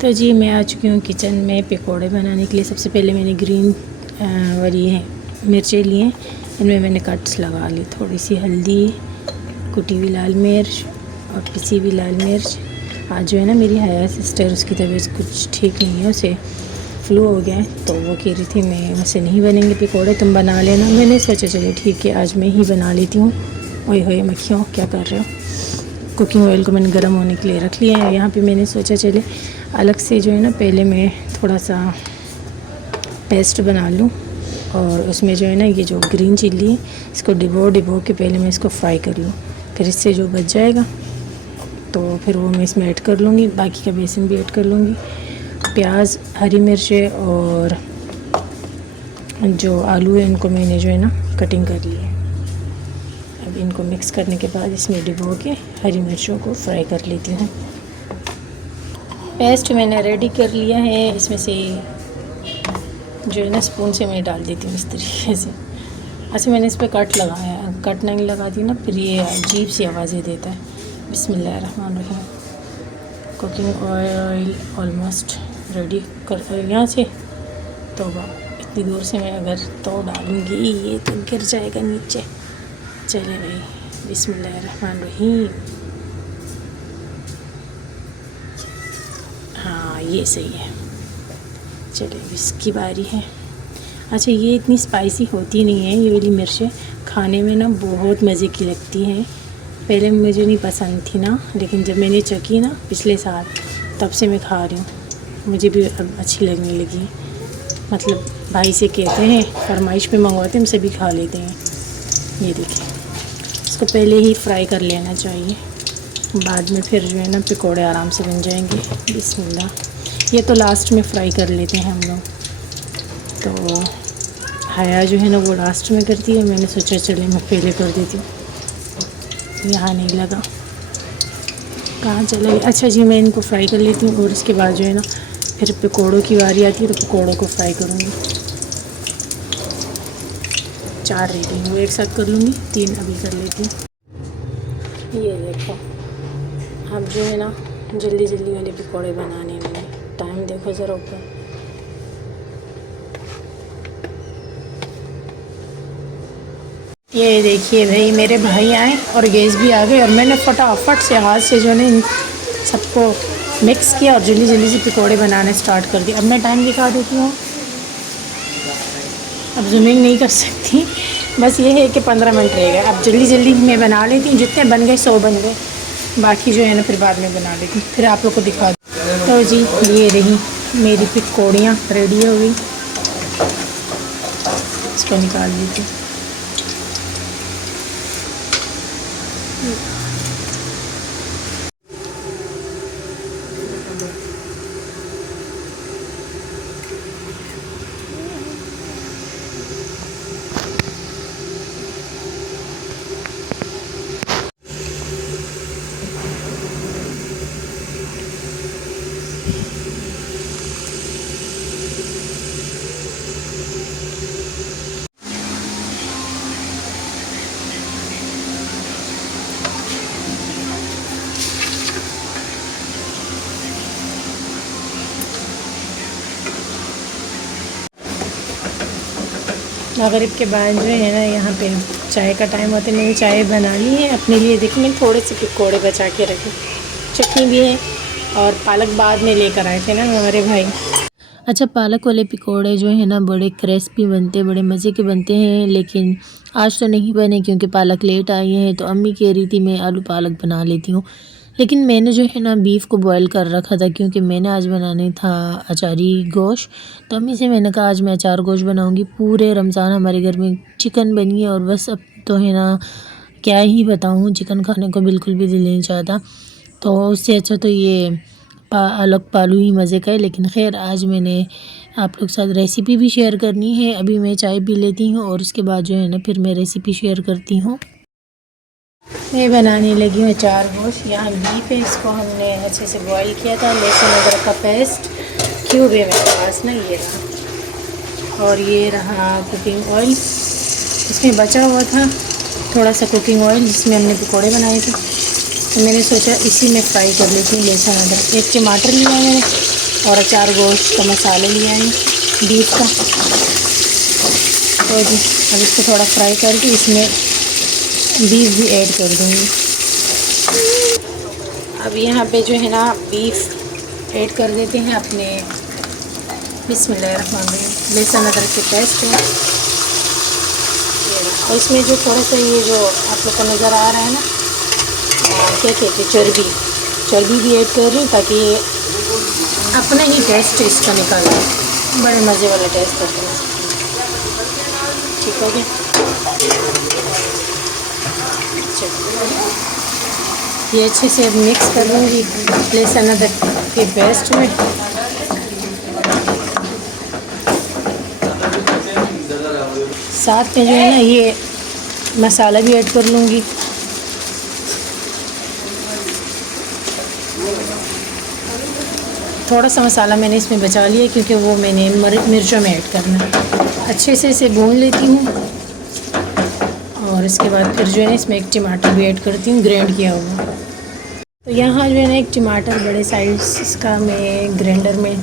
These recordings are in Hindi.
तो जी मैं आ चुकी हूँ किचन में पकौड़े बनाने के लिए। सबसे पहले मैंने ग्रीन वाली मिर्चें ली हैं, इनमें मैंने कट्स लगा ली। थोड़ी सी हल्दी, कुटी हुई लाल मिर्च और पिसी हुई लाल मिर्च। आज जो है ना मेरी हया सिस्टर, उसकी तबीयत कुछ ठीक नहीं है, उसे फ्लू हो गया है, तो वो कह रही थी मैं मुझसे नहीं बनेंगे पकौड़े, तुम बना लेना। मैंने सोचा चलिए ठीक है आज मैं ही बना लेती हूँ। ओए होए मक्खियों, क्या कर रहे हो। कुकिंग ऑयल को मैंने गर्म होने के लिए रख लिया है। यहाँ पे मैंने सोचा चले अलग से जो है ना पहले मैं थोड़ा सा पेस्ट बना लूँ, और उसमें जो है ना ये जो ग्रीन चिल्ली है इसको डिबो के पहले मैं इसको फ्राई कर लूँ। फिर इससे जो बच जाएगा तो फिर वो मैं इसमें ऐड कर लूँगी, बाकी का बेसन भी ऐड कर लूँगी। प्याज, हरी मिर्चें और जो आलू है इनको मैंने जो है ना कटिंग कर ली है। अब इनको मिक्स करने के बाद इसमें डिबो के हरी मिर्चों को फ्राई कर लेती हूँ। पेस्ट मैंने रेडी कर लिया है, इसमें से जो है ना स्पून से मैं डाल देती हूँ इस तरीके से। अच्छा मैंने इस पर कट लगाया, कट नहीं लगाती ना फिर ये अजीब सी आवाज़ें देता है। बिस्मिल्लाहिर्रहमानिर्रहीम। कुकिंग ऑयल ऑलमोस्ट रेडी कर यहाँ से, तो इतनी दूर से मैं अगर तो डालूँगी ये तो गिर जाएगा नीचे। चले भाई, बिस्मिल्लाहिर्रहमानिर्रहीम। हाँ ये सही है। चलिए इसकी बारी है। अच्छा ये इतनी स्पाइसी होती नहीं है ये वाली मिर्चें, खाने में ना बहुत मज़े की लगती हैं। पहले मुझे नहीं पसंद थी ना, लेकिन जब मैंने चखी ना पिछले साल, तब से मैं खा रही हूँ, मुझे भी अब अच्छी लगने लगी। मतलब भाई से कहते हैं, फरमाइश पे मंगवाते हैं, हम सभी खा लेते हैं। ये देखिए, इसको पहले ही फ्राई कर लेना चाहिए, बाद में फिर जो है ना पकौड़े आराम से बन जाएंगे। बिस्मिल्लाह। ये तो लास्ट में फ्राई कर लेते हैं हम लोग, तो हया जो है ना वो लास्ट में करती है, मैंने सोचा चले मैं पहले कर देती हूँ। यहाँ नहीं लगा, कहाँ चला गया। अच्छा जी मैं इनको फ्राई कर लेती हूँ, और इसके बाद जो है ना फिर पकौड़ों की बारी आती है, तो पकौड़ों को फ्राई करूँगी। 4 रेडी हूँ, एक साथ कर लूँगी, 3 अभी कर लेती हूँ। ये देखो, अब जो है ना जल्दी जल्दी वाले पकौड़े बनाने में टाइम देखो ज़रा ऊपर। ये देखिए भाई, मेरे भाई आए और गैस भी आ गए, और मैंने फटाफट से हाथ से जो है इन सबको मिक्स किया और जल्दी जल्दी से पकौड़े बनाने स्टार्ट कर दिए। अब मैं टाइम दिखा देती हूँ, अब जूमिंग नहीं कर सकती, बस ये है कि 15 मिनट रह गए। अब जल्दी जल्दी मैं बना लेती हूँ, जितने बन गए 100 बन गए, बाकी जो है ना फिर बाद में बना लेती हूँ, फिर आप लोग को दिखा दूँ। तो जी ये रही मेरी पकौड़ियाँ रेडी हो गई, इसको निकाल लीजिए। मगरिब के बाद जो है ना यहाँ पे चाय का टाइम होता है, मैंने चाय बना ली है अपने लिए। देखिए मैंने थोड़े से पकौड़े बचा के रखे, चटनी भी है, और पालक बाद में लेकर आए थे ना हमारे भाई। अच्छा पालक वाले पकौड़े जो है ना बड़े क्रिस्पी बनते, बड़े मज़े के बनते हैं, लेकिन आज तो नहीं बने क्योंकि पालक लेट आई है। तो अम्मी कह रही थी मैं आलू पालक बना लेती हूँ, लेकिन मैंने जो है ना बीफ को बॉईल कर रखा था, क्योंकि मैंने आज बनाने था अचारी गोश्त। तो अम्मी से मैंने कहा आज मैं अचार गोश्त बनाऊंगी। पूरे रमज़ान हमारे घर में चिकन बनी है, और बस अब तो है ना क्या ही बताऊँ, चिकन खाने को बिल्कुल भी दिल नहीं चाहता। तो उससे अच्छा तो ये अलग पालू ही मज़े का है। लेकिन खैर आज मैंने आप लोग के साथ रेसिपी भी शेयर करनी है। अभी मैं चाय पी लेती हूँ, और उसके बाद जो है ना फिर मैं रेसिपी शेयर करती हूँ। मैं बनाने लगी हूँ अचार गोश्त। यहाँ बीफ है, इसको हमने अच्छे से बॉईल किया था, लहसुन अदरक का पेस्ट क्यूब है मेरे पास ना, ये रहा। और ये रहा कुकिंग ऑयल, इसमें बचा हुआ था थोड़ा सा कुकिंग ऑयल जिसमें हमने पकौड़े बनाए थे, तो मैंने सोचा इसी में फ्राई कर लेती हूँ लहसुन अदरक। एक टमाटर लिया मैंने, और अचार गोश्त का मसाला लिया है बीफ का। तो जी अब इसको थोड़ा फ्राई करके इसमें बीफ भी ऐड कर दूँगी। अब यहाँ पे जो है ना बीफ ऐड कर देते हैं अपने। बिस्मिल्लाहिर्रहमानिर्रहीम। लहसुन अदरक के पेस्ट है और इसमें जो थोड़ा सा ये जो आप लोग को नज़र आ रहा है ना क्या कहते हैं चर्बी भी ऐड कर रही हूँ ताकि ये अपना ही टेस्ट इसका निकाल आए। बड़े मज़े वाला टेस्ट आता है। ठीक हो गया। ये अच्छे से मिक्स कर लूँगी लहसुन अदरक के पेस्ट में। साथ में जो है ना ये मसाला भी ऐड कर लूँगी। थोड़ा सा मसाला मैंने इसमें बचा लिया क्योंकि वो मैंने मिर्चों में ऐड करना है। अच्छे से इसे भून लेती हूँ और इसके बाद फिर जो है ना इसमें एक टमाटर भी ऐड करती हूँ ग्राइंड किया हुआ। तो यहाँ जो है ना एक टमाटर बड़े साइज़ का मैं ग्राइंडर में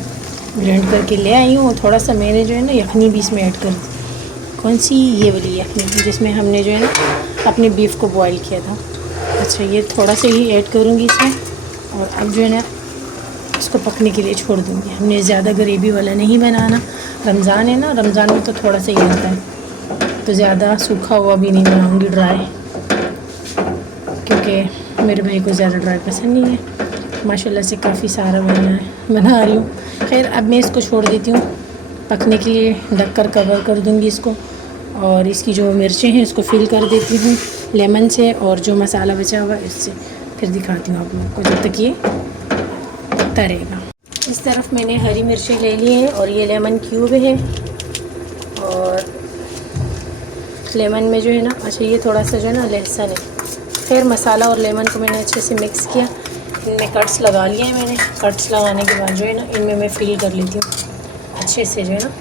ग्राइंड करके ले आई हूँ। थोड़ा सा मैंने जो है ना यखनी भी इसमें ऐड कर दी। कौन सी? ये वाली यखनी जिसमें हमने जो है ना अपने बीफ को बॉईल किया था। अच्छा ये थोड़ा सा ही ऐड करूँगी इसमें और अब जो है ना इसको पकने के लिए छोड़ दूँगी। हमने ज़्यादा ग्रेवी वाला नहीं बनाना। रमज़ान है ना, रमज़ान में तो थोड़ा सा ही आता है, तो ज़्यादा सूखा हुआ भी नहीं बनाऊँगी, ड्राई, क्योंकि मेरे भाई को ज़्यादा ड्राई पसंद नहीं है। माशाल्लाह से काफ़ी सारा बना रही हूँ। खैर अब मैं इसको छोड़ देती हूँ पकने के लिए। ढक कर कवर कर दूँगी इसको और इसकी जो मिर्चें हैं इसको फिल कर देती हूँ लेमन से और जो मसाला बचा हुआ इससे। फिर दिखाती हूँ आप लोगों को जब तक ये पकता रहेगा। इस तरफ मैंने हरी मिर्चें ले ली हैं और ये लेमन क्यूब है। और लेमन में जो है ना, अच्छा ये थोड़ा सा जो है ना लहसुन है। फिर मसाला और लेमन को मैंने अच्छे से मिक्स किया। इनमें कट्स लगा लिए हैं मैंने। कट्स लगाने के बाद जो है ना इनमें मैं फ़िल कर लेती हूँ अच्छे से। जो है ना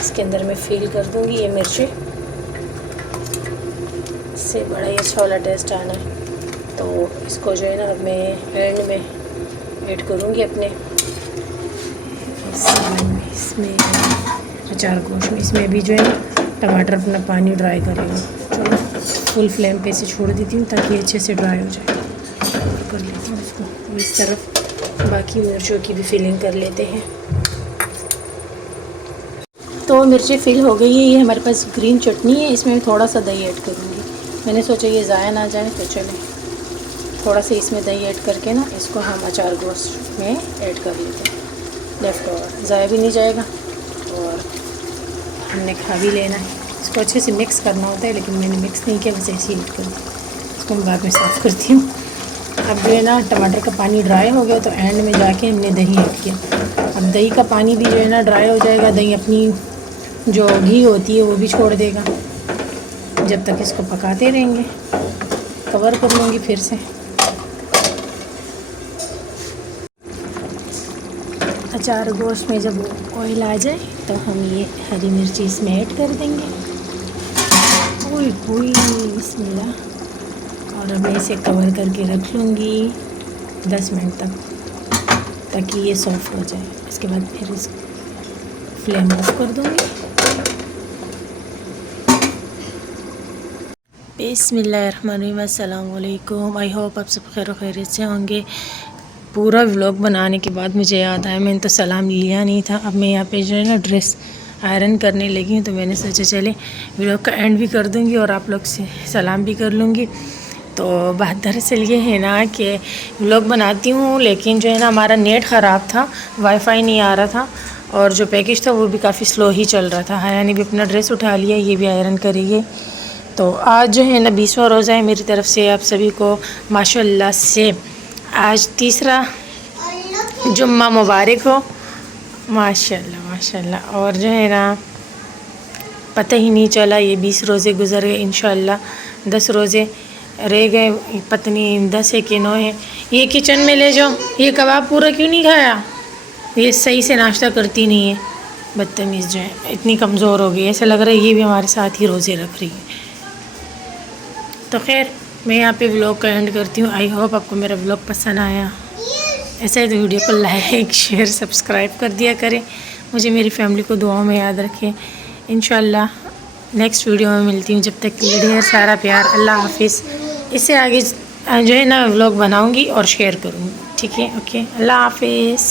इसके अंदर मैं फ़िल कर दूँगी ये मिर्चें। इससे बड़ा ही अच्छा वाला टेस्ट आना है। तो इसको जो है ना अब मैं एंड में ऐड करूँगी अपने सालन में, इसमें अचार गोश्त में। इसमें भी जो है ना टमाटर अपना पानी ड्राई करेगा। चलो फुल फ्लेम पे इसे छोड़ देती हूँ ताकि अच्छे से ड्राई हो जाए। कर लेती हूँ इसको। इस तरफ बाकी मिर्चों की भी फिलिंग कर लेते हैं। तो मिर्चें फिल हो गई है। ये हमारे पास ग्रीन चटनी है, इसमें थोड़ा सा दही ऐड करूँगी। मैंने सोचा ये ज़ाया ना जाए तो चले थोड़ा सा इसमें दही ऐड करके ना इसको हम अचार गोश्त में ऐड कर लेते हैं। लेफ़्ट ओवर ज़ाया भी नहीं जाएगा और हमने खा भी लेना है। इसको अच्छे से मिक्स करना होता है लेकिन मैंने मिक्स नहीं किया, बस ऐसे ही ऐड कर दिया। इसको मैं बाद में साफ़ करती हूँ। अब जो है ना टमाटर का पानी ड्राई हो गया तो एंड में जाके हमने दही ऐड किया। अब दही का पानी भी जो है ना ड्राई हो जाएगा। दही अपनी जो घी होती है वो भी छोड़ देगा। जब तक इसको पकाते रहेंगे। कवर कर लूँगी फिर से। अचार गोश्त में जब ऑयल आ जाए तो हम ये हरी मिर्ची इसमें ऐड कर देंगे। ओए होए बिस्मिल्लाह। और अब मैं इसे कवर करके रख लूँगी 10 मिनट तक ताकि ये सॉफ्ट हो जाए। इसके बाद फिर इस फ्लेम ऑफ कर दूँगी। बिस्मिल्लाहिर्रहमानिर्रहीम। अस्सलाम वालेकुम। आई होप आप सब खैर खैरियत से होंगे। पूरा व्लॉग बनाने के बाद मुझे याद आया मैंने तो सलाम लिया नहीं था। अब मैं यहाँ पे जो है ना ड्रेस आयरन करने लगी हूँ तो मैंने सोचा चले व्लॉग का एंड भी कर दूँगी और आप लोग से सलाम भी कर लूँगी। तो बात दरअसल ये है ना कि व्लॉग बनाती हूँ लेकिन जो है ना हमारा नेट ख़राब था, वाईफाई नहीं आ रहा था और जो पैकेज था वो भी काफ़ी स्लो ही चल रहा था। हाया ने भी अपना ड्रेस उठा लिया, ये भी आयरन करेगी। तो आज जो है ना 20वां रोज़ा है मेरी तरफ़ से आप सभी को माशाल्लाह से। आज तीसरा जुम्मा मुबारक हो। माशाल्लाह माशाल्लाह। और जो है ना पता ही नहीं चला ये 20 रोज़े गुज़र गए। इंशाअल्लाह 10 रोज़े रह गए, पता नहीं 10 है कि 9 है। ये किचन में ले जाओ। ये कबाब पूरा क्यों नहीं खाया? ये सही से नाश्ता करती नहीं है, बदतमीज़ जो है। इतनी कमज़ोर हो गई, ऐसा लग रहा है ये भी हमारे साथ ही रोज़े रख रही है। तो खैर मैं यहाँ पे व्लॉग का एंड करती हूँ। आई होप आपको मेरा व्लॉग पसंद आया। ऐसे ही तो वीडियो को लाइक शेयर सब्सक्राइब कर दिया करें। मुझे मेरी फैमिली को दुआओं में याद रखें। इंशाल्लाह नेक्स्ट वीडियो में मिलती हूँ। जब तक के लिए ढेर सारा प्यार। अल्लाह हाफिज़। इससे आगे जो है ना व्लॉग बनाऊँगी और शेयर करूँगी। ठीक है, ओके, अल्लाह हाफिज़।